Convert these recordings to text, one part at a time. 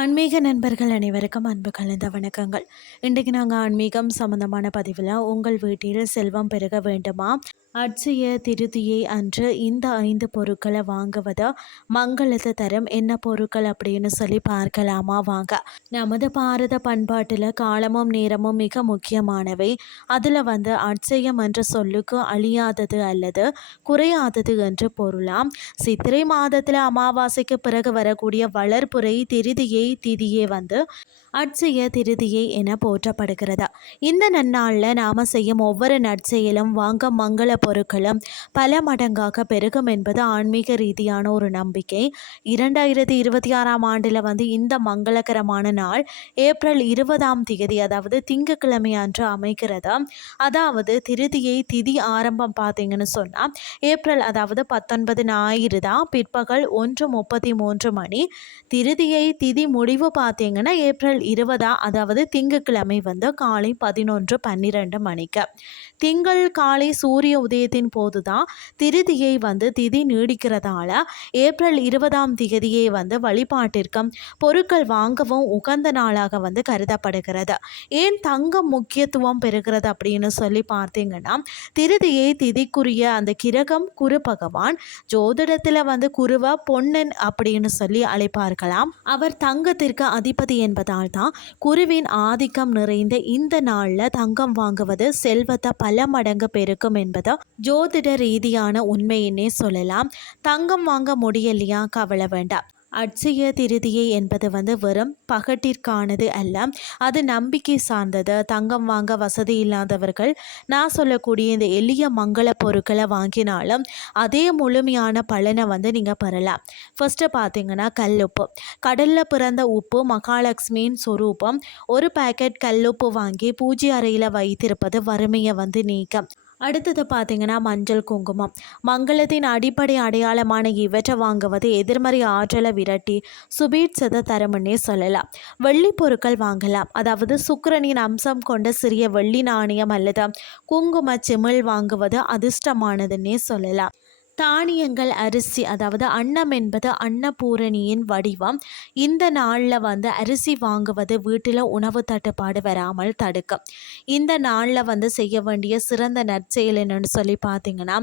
ஆன்மீக நண்பர்கள் அனைவருக்கும் அன்பு கலந்த வணக்கங்கள். இன்றைக்கு நாங்கள் ஆன்மீகம் சம்பந்தமான பதிவில் உங்கள் வீட்டில் செல்வம் பெருக வேண்டுமா, அட்சய திருதியை அன்று இந்த 5 பொருட்களை வாங்குவது மங்களத்தை தரும். என்ன பொருட்கள் அப்படின்னு சொல்லி பார்க்கலாமா வாங்க. நமது பாரத பண்பாட்டில் காலமும் நேரமும் மிக முக்கியமானவை. அதில் அட்சயம் என்ற சொல்லுக்கு அழியாதது அல்லது குறையாதது என்று பொருளாம். சித்திரை மாதத்தில் அமாவாசைக்கு பிறகு வரக்கூடிய வளர்ப்புரை திருதியை திதியே அட்சய திருதியை என போற்றப்படுகிறது. இந்த நன்னாளில் நாம் செய்யும் ஒவ்வொரு நற்செயலும் வாங்க மங்கள பொருட்களும் பல மடங்காக பெருகும் என்பது ஆன்மீக ரீதியான ஒரு நம்பிக்கை. 2026ஆம் ஆண்டில் இந்த மங்களகரமான நாள் ஏப்ரல் 20ஆம் தேதி, அதாவது திங்கட்கிழமை அன்று அமைகிறது. அதாவது திருதியை திதி ஆரம்பம் பார்த்தீங்கன்னு சொன்னால் ஏப்ரல் 19 ஞாயிறு தான், பிற்பகல் 1:33 மணி. திருதியை திதி முடிவு பார்த்தீங்கன்னா ஏப்ரல் 20, அதாவது திங்கட்கிழமை காலை 11:12 மணிக்கு. திங்கள் காலை சூரிய உதயத்தின் போது தான் திருதியை திதி நீடிக்கிறதால ஏப்ரல் 20ஆம் தேதியை வழிபாட்டிற்கும் பொருட்கள் வாங்கவும் உகந்த நாளாக கருதப்படுகிறது. ஏன் தங்கம் முக்கியத்துவம் பெறுகிறது அப்படின்னு சொல்லி பார்த்தீங்கன்னா, திருதியை திதிக்குரிய அந்த கிரகம் குரு பகவான். ஜோதிடத்தில் குருவை பொன்னன் அப்படின்னு சொல்லி அழைப்பார்களாம். அவர் தங்கத்திற்கு அதிபதி என்பதால் தான் குருவின் ஆதிக்கம் நிறைந்த இந்த நாளில் தங்கம் வாங்குவது செல்வத்தை பல மடங்கு பெருக்கும் என்பது ஜோதிட ரீதியான உண்மையினே சொல்லலாம். தங்கம் வாங்க முடியலையா, கவலை வேண்டாம். அட்சய திருதியை என்பது வெறும் பகட்டிற்கானது அல்ல, அது நம்பிக்கை சார்ந்தது. தங்கம் வாங்க வசதி இல்லாதவர்கள் நான் சொல்லக்கூடிய இந்த எளிய மங்கள பொருட்களை வாங்கினாலும் அதே முழுமையான பலனை நீங்கள் பெறலாம். ஃபர்ஸ்ட்டு பார்த்தீங்கன்னா கல்லுப்பு. கடலில் பிறந்த உப்பு மகாலட்சுமியின் சொரூபம். ஒரு பேக்கெட் கல்லுப்பு வாங்கி பூஜை அறையில் வைத்திருப்பது வறுமையை நீக்கம். அடுத்தது பார்த்தீங்கன்னா மஞ்சள் குங்குமம். மங்களத்தின் அடிப்படை அடையாளமான இவற்றை வாங்குவது எதிர்மறை ஆற்றலை விரட்டி சுபீட்சத்தை தரும்னே சொல்லலாம். வெள்ளி பொருட்கள் வாங்கலாம். அதாவது சுக்கிரனின் அம்சம் கொண்ட சிறிய வெள்ளி நாணயம் அல்லது குங்கும சிமிழ் வாங்குவது அதிர்ஷ்டமானதுன்னே சொல்லலாம். தானியங்கள், அரிசி, அதாவது அன்னம் என்பது அன்னபூரணியின் வடிவம். இந்த நாளில் அரிசி வாங்குவது வீட்டில் உணவு தட்டுப்பாடு வராமல் தடுக்கும். இந்த நாளில் செய்ய வேண்டிய சிறந்த நற்செயல் என்னன்னு சொல்லி பார்த்தீங்கன்னா,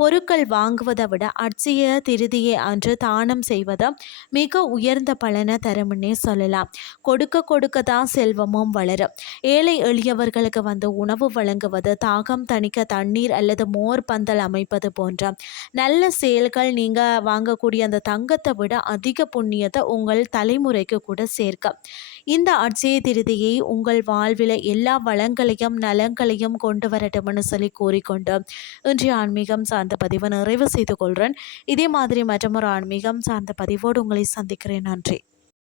பொருட்கள் வாங்குவதை விட அட்சய திருதியை அன்று தானம் செய்வது மிக உயர்ந்த பலனை தரும்னே சொல்லலாம். கொடுக்க கொடுக்க தான் செல்வமும் வளரும். ஏழை எளியவர்களுக்கு உணவு வழங்குவது, தாகம் தணிக்க தண்ணீர் அல்லது மோர் பந்தல் அமைப்பது போன்ற நல்ல செயல்கள் நீங்கள் வாங்கக்கூடிய அந்த தங்கத்தை விட அதிக புண்ணியத்தை உங்கள் தலைமுறைக்கு கூட சேர்க்க. இந்த அட்சய திருதியை உங்கள் வாழ்வில் எல்லா வளங்களையும் நலங்களையும் கொண்டு வரட்டும்னு சொல்லி கூறிக்கொண்டு இன்றைய ஆன்மீகம் சார்ந்த பதிவை நிறைவு செய்து கொள்கிறேன். இதே மாதிரி மற்றொரு ஆன்மீகம் சார்ந்த பதிவோடு உங்களை சந்திக்கிறேன். நன்றி.